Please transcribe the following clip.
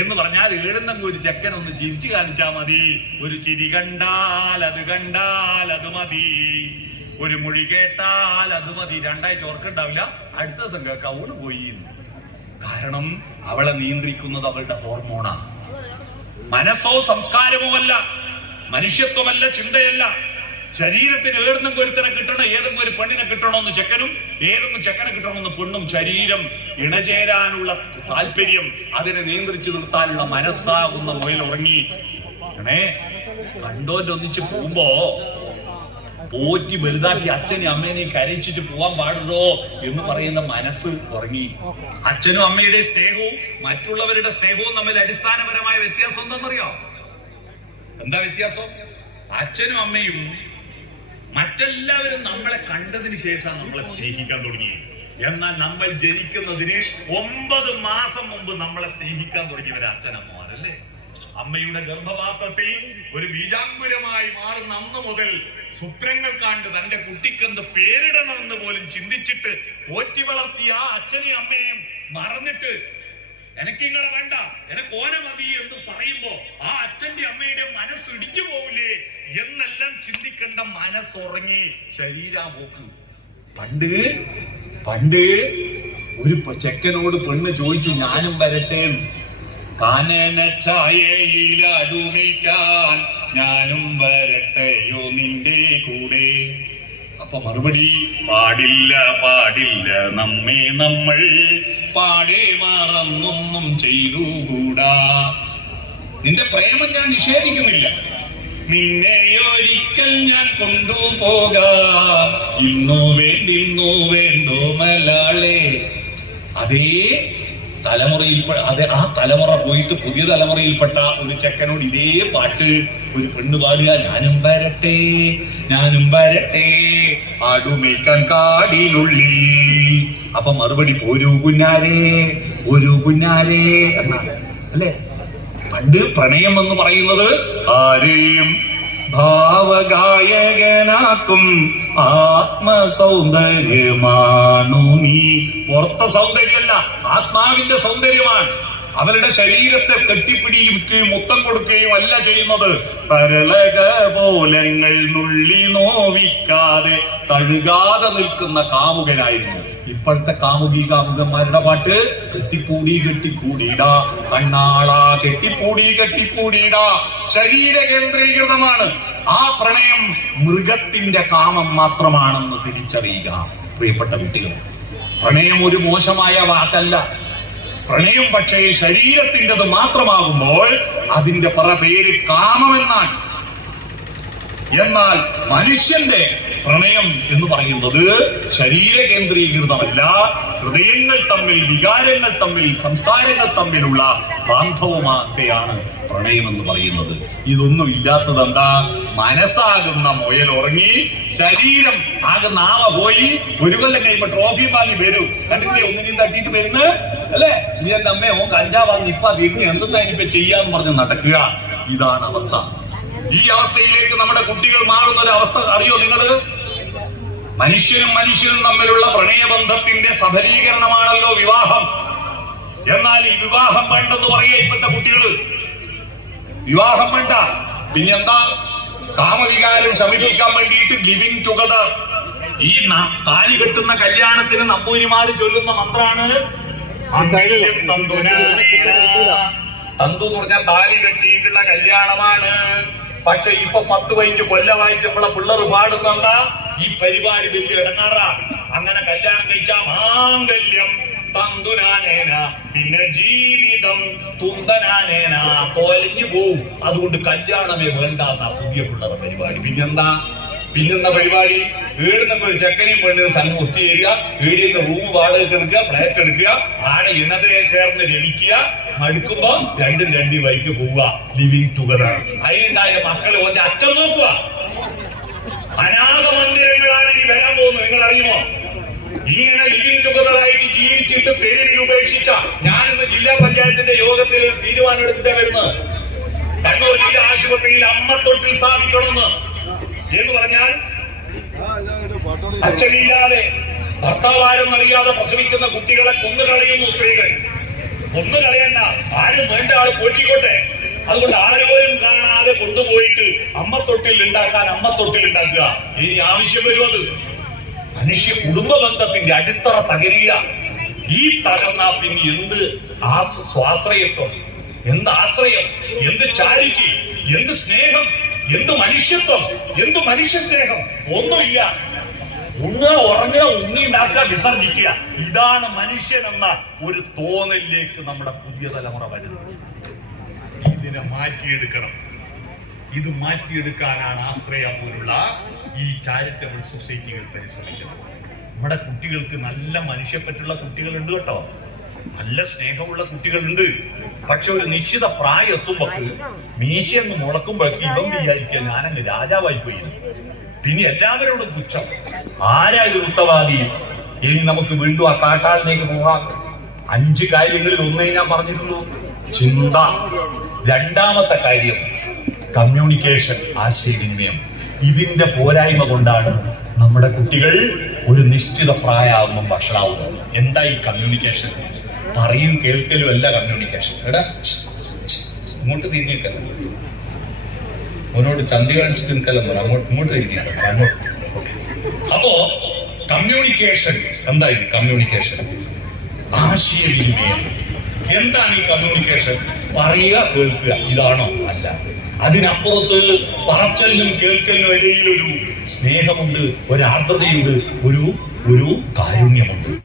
എന്ന് പറഞ്ഞാൽ ഏടുന്നെങ്കിൽ ഒരു ചെക്കൻ ഒന്ന് ചിരിച്ചു കാണിച്ചാൽ മതി. ഒരു ചിരി കണ്ടാൽ അത് മതി, ഒരു മൊഴി കേട്ടാൽ അത് മതി. രണ്ടാഴ്ച ഓർക്കുണ്ടാവില്ല, അടുത്ത ദിവസം കേൾക്കാം അവള് പോയി. കാരണം അവളെ നിയന്ത്രിക്കുന്നത് അവളുടെ ഹോർമോണാ. മനസ്സോ സംസ്കാരമോ അല്ല, മനുഷ്യത്വമല്ല, ചിന്തയല്ല. ശരീരത്തിന് ഏതെങ്കിലും ഒരുത്തനെ കിട്ടണം, ഏതെങ്കിലും ഒരു പെണ്ണിനെ കിട്ടണമെന്ന് ചെക്കനും, ഏതെങ്കിലും ചെക്കനെ കിട്ടണമെന്ന് പെണ്ണും. ശരീരം ഇണചേരാനുള്ള താല്പര്യം, അതിനെ നിയന്ത്രിച്ചു നിർത്താനുള്ള മനസ്സാകുന്ന മുയൽ ഉറങ്ങി. കണ്ടോന്റെ ഒന്നിച്ച് പോകുമ്പോ പോറ്റി വലുതാക്കി അച്ഛനെയും അമ്മേനെയും കരയിച്ചിട്ട് പോവാൻ പാടുള്ളോ എന്ന് പറയുന്ന മനസ്സ് ഉറങ്ങി. അച്ഛനും അമ്മയുടെ സ്നേഹവും മറ്റുള്ളവരുടെ സ്നേഹവും തമ്മിൽ അടിസ്ഥാനപരമായ വ്യത്യാസം എന്താണെന്നറിയോ? എന്താ വ്യത്യാസം? അച്ഛനും അമ്മയും മറ്റെല്ലാവരും നമ്മളെ കണ്ടതിന് ശേഷം നമ്മളെ സ്നേഹിക്കാൻ തുടങ്ങി. എന്നാൽ നമ്മൾ ജനിക്കുന്നതിന് 9 മാസം മുമ്പ് നമ്മളെ സ്നേഹിക്കാൻ തുടങ്ങിയവരെ അച്ഛനമ്മമാരല്ലേ? അമ്മയുടെ ഗർഭപാത്രത്തിൽ ഒരു ബീജാങ്കുരമായി മാറുന്ന അന്ന് മുതൽ സ്വപ്നങ്ങൾ കണ്ട് തന്റെ കുട്ടിക്കെന്ത് പേരിടണമെന്ന് പോലും ചിന്തിച്ചിട്ട് പോറ്റി വളർത്തിയ ആ അച്ഛനെയും അമ്മയെയും മറന്നിട്ട് എനിക്കിങ്ങളെ വേണ്ട, എനക്ക് ഓന മതി എന്ന് പറയുമ്പോ ആ അച്ഛന്റെ അമ്മയുടെ മനസ്സ് ഇടിച്ചു പോവില്ലേ എന്നെല്ലാം ചിന്തിക്കേണ്ട മനസ്സുറങ്ങി ശരീരാപോക്ക്. പണ്ട് ഒരു ചെക്കനോട് പെണ്ണ് ചോദിച്ചു, ഞാനും വരട്ടെ, കാനന ഛായയിലടുമിക്കാൻ ഞാനും വരട്ടെയോ നിന്റെ കൂടെ. അപ്പൊ മറുപടി, പാടില്ല നമ്മെ നമ്മൾ പാടെ മറന്നൊന്നും ചെയ്തുകൂടാ. നിന്റെ പ്രേമം ഞാൻ നിഷേധിക്കുന്നില്ല, നിന്നെ ഒരിക്കൽ ഞാൻ കൊണ്ടുപോകാം, ഇന്നോ വേണ്ടോ മലാളെ. അതേ തലമുറയിൽ ആ തലമുറ പോയിട്ട് പുതിയ തലമുറയിൽപ്പെട്ട ഒരു ചെക്കനോട് ഇതേ പാട്ട് ഒരു പെണ്ണ് പാടുക, ഞാനും വരട്ടെ ആടുമേക്കാൻ കാടിനുള്ളിൽ. അപ്പൊ മറുപടി, ഒരു കുഞ്ഞാരേ എന്നാണ് അല്ലേ? പണ്ട് പ്രണയം എന്ന് പറയുന്നത് ആരെയും ഭാവഗായകനാക്കും ആത്മസൗന്ദര്യമാണു നീ. പുറത്തെ സൗന്ദര്യമല്ല, ആത്മാവിന്റെ സൗന്ദര്യമാണ്. അവരുടെ ശരീരത്തെ കെട്ടിപ്പിടിക്കുകയും മുത്തം കൊടുക്കുകയും അല്ല ചെയ്യുന്നത്. തരളക പോലങ്ങൾ നുള്ളി നോവിക്കാതെ തഴുകാതെ നിൽക്കുന്ന കാമുകനായിരുന്നു. ഇപ്പോഴത്തെ കാമുകന്മാരുടെ പാട്ട്, കെട്ടിക്കൂടിയിടാ കണ്ണാളാ, കെട്ടിക്കൂടിയിടാ. ശരീര കേന്ദ്രീകൃതമാണ്. ആ പ്രണയം മൃഗത്തിന്റെ കാമം മാത്രമാണെന്ന് തിരിച്ചറിയുക പ്രിയപ്പെട്ട കുട്ടികൾ. പ്രണയം ഒരു മോശമായ വാക്കല്ല. പ്രണയം പക്ഷേ ശരീരത്തിൻ്റെത് മാത്രമാകുമ്പോൾ അതിന്റെ പേര് കാമമെന്നാണ്. എന്നാൽ മനുഷ്യന്റെ പ്രണയം എന്ന് പറയുന്നത് ശരീര കേന്ദ്രീകൃതമല്ല, ഹൃദയങ്ങൾ തമ്മിൽ, വികാരങ്ങൾ തമ്മിൽ, സംസ്കാരങ്ങൾ തമ്മിലുള്ള ബാന്ധവമാക്കെയാണ് പ്രണയം എന്ന് പറയുന്നത്. ഇതൊന്നും ഇല്ലാത്തത് എന്താ? മനസ്സാകുന്ന മുയൽ ഉറങ്ങി, ശരീരം ആകുന്ന ആവ പോയി. ഒരു കൊല്ലം കഴിയുമ്പോ ട്രോഫി വാങ്ങി വരും. കണ്ടില്ലേ, ഒന്നിനും തട്ടിയിട്ട് വരുന്നത് അല്ലേ? നീ എന്റെ അമ്മയെ ഓൻ കഞ്ചാവാങ്ങി ഇപ്പൊ തിരിഞ്ഞ് എന്തെന്നാ ഇനിയിപ്പോ ചെയ്യാന്ന് പറഞ്ഞ് നടക്കുക. ഇതാണ് അവസ്ഥ. ഈ അവസ്ഥയിലേക്ക് നമ്മുടെ കുട്ടികൾ മാറുന്ന ഒരു അവസ്ഥ അറിയോ നിങ്ങള്? മനുഷ്യനും തമ്മിലുള്ള പ്രണയബന്ധത്തിന്റെ സഫലീകരണമാണല്ലോ വിവാഹം. എന്നാൽ ഈ വിവാഹം വേണ്ടെന്ന് പറയുക ഇപ്പോഴത്തെ കുട്ടികള്. വിവാഹം വേണ്ട, പിന്നെന്താ? കാമവികാരം ശമിപ്പിക്കാൻ വേണ്ടിയിട്ട് ലിവിങ് ടുഗദർ. ഈ താലി കെട്ടുന്ന കല്യാണത്തിന് നമ്പൂരിമാര് ചൊല്ലുന്ന മന്ത്രാണ് തന്തു എന്ന് പറഞ്ഞാൽ താലി കെട്ടിയിട്ടുള്ള കല്യാണമാണ്. പക്ഷെ ഇപ്പൊ 10-15 കൊല്ലമായിട്ട് നമ്മളെ പിള്ളേർ പാടുന്നെന്താ? ഈ പരിപാടി വലിയ ഇടങ്ങാറാ. അങ്ങനെ കല്യാണം കഴിച്ചാ മാംഗല്യം തന്തുനാനേന, പിന്നെ ജീവിതം തുന്തനാനേന, കൊലഞ്ഞു പോവും. അതുകൊണ്ട് കല്യാണമേ വേണ്ടെന്ന പുതിയ പിള്ളേരുടെ പരിപാടി. പിന്നെന്താ പരിപാടി? വീടുന്നൊക്കെ ഒരു ചെക്കനെയും പെണ്ണിനും സംഘം ഒത്തുചേരുക, വീടിന്റെ റൂം വാടക എടുക്കുക, ഫ്ലാറ്റ് എടുക്കുക, ആടെ ഇന്നതിനെ ചേർന്ന് രമിക്കുക, മടുക്കുമ്പോ രണ്ടും വഴിക്ക് പോവുക, ലിവിങ് ടുഗദർ. അതിലുണ്ടായ മക്കളെ ഓന്റെ അച്ഛൻ നോക്കുക. അനാഥ മന്ദിരങ്ങളാണ് ഇനി വരാൻ പോകുന്നത്, നിങ്ങൾ അറിയുമോ? ഇങ്ങനെ ലിവിങ് ടുഗദറായിട്ട് ജീവിച്ചിട്ട് തെരുവിൽ ഉപേക്ഷിച്ച, ഞാനിന്ന് ജില്ലാ പഞ്ചായത്തിന്റെ യോഗത്തിൽ ഒരു തീരുമാനം എടുത്തിട്ടാ വരുന്നത്. കണ്ണൂർ ജില്ലാ ആശുപത്രിയിൽ അമ്മത്തൊട്ടിൽ സ്ഥാപിക്കണമെന്ന്. എന്ന് പറഞ്ഞാൽ അച്ഛനില്ലാതെ ഭർത്താവാരും അറിയാതെ പ്രസവിക്കുന്ന കുട്ടികളെ കൊന്നുകളയുന്നു സ്ത്രീകൾ. കൊന്നുകളയണ്ട, ആരും വേണ്ട ആൾ പോറ്റിക്കോട്ടെ. അതുകൊണ്ട് ആരോരും കാണാതെ കൊണ്ടുപോയിട്ട് അമ്മത്തൊട്ടിൽ ഉണ്ടാക്കാൻ അമ്മത്തൊട്ടിൽ ഉണ്ടാക്കുക. ഇനി ആവശ്യം വരും. അത് മനുഷ്യ കുടുംബ ബന്ധത്തിന്റെ അടിത്തറ തകരുക. ഈ തകർന്നാ പിന്നെ എന്ത് സ്വാശ്രയത്വം, എന്ത് ആശ്രയം, എന്ത് ചാരിറ്റി, എന്ത് സ്നേഹം, എന്ത് മനുഷ്യത്വം, എന്ത് മനുഷ്യ സ്നേഹം? ഒന്നുമില്ല. ഉണ്ണുക, ഉറങ്ങുക, ഉണ്ണിണ്ടാക്കുക, വിസർജിക്കുക. ഇതാണ് മനുഷ്യൻ എന്ന ഒരു തോന്നലിലേക്ക് നമ്മുടെ പുതിയ തലമുറ വരുന്നത്. ഇതിനെ മാറ്റിയെടുക്കണം. ഇത് മാറ്റിയെടുക്കാനാണ് ആശ്രയ പോലുള്ള ഈ ചാരിറ്റബിൾ സൊസൈറ്റികൾ പരിശ്രമിക്കുന്നത്. നമ്മുടെ കുട്ടികൾക്ക് നല്ല മനുഷ്യപ്പറ്റുള്ള കുട്ടികളുണ്ട് കേട്ടോ, നല്ല സ്നേഹമുള്ള കുട്ടികളുണ്ട്. പക്ഷെ ഒരു നിശ്ചിത പ്രായം എത്തുമ്പോൾ മീശയെന്ന് മുളക്കുമ്പോഴേക്ക് ഇവൻ വിചാരിക്കുക ഞാനങ്ങ് രാജാവായി പോയി. പിന്നെ എല്ലാവരോടും പുച്ഛം. ആരാ ഇത് ഉത്തവാദി? ഇനി നമുക്ക് വീണ്ടും ആ കാട്ടാളിലേക്ക് പോകാം. 5 കാര്യങ്ങളിൽ ഒന്നേ ഞാൻ പറഞ്ഞിട്ടുള്ളൂ, ചിന്ത. രണ്ടാമത്തെ കാര്യം കമ്മ്യൂണിക്കേഷൻ, ആശയവിനിമയം. ഇതിന്റെ പോരായ്മ കൊണ്ടാണ് നമ്മുടെ കുട്ടികൾ ഒരു നിശ്ചിത പ്രായമാകുമ്പോൾ വഷളാവുന്നത്. എന്താ ഈ കമ്മ്യൂണിക്കേഷൻ? പറയും കേൾക്കലും അല്ല കമ്മ്യൂണിക്കേഷൻ. എടാ ഇങ്ങോട്ട് തിരിഞ്ഞിട്ടല്ല, അവനോട് ചന്തി കാണിച്ചിട്ട് നിൽക്കല്ല, ഇങ്ങോട്ട് തിരിഞ്ഞിട്ട് അങ്ങോട്ട്. അപ്പോ കമ്മ്യൂണിക്കേഷൻ എന്താ? ഇത് കമ്മ്യൂണിക്കേഷൻ ആശയവിനിമയം. എന്താണ് ഈ കമ്മ്യൂണിക്കേഷൻ? പറയുക, കേൾക്കുക, ഇതാണോ? അല്ല. അതിനപ്പുറത്ത് പറച്ചലിനും കേൾക്കലിനും ഇടയിൽ ഒരു സ്നേഹമുണ്ട്, ഒരു ആർദ്രതയുണ്ട്, ഒരു കാരുണ്യമുണ്ട്.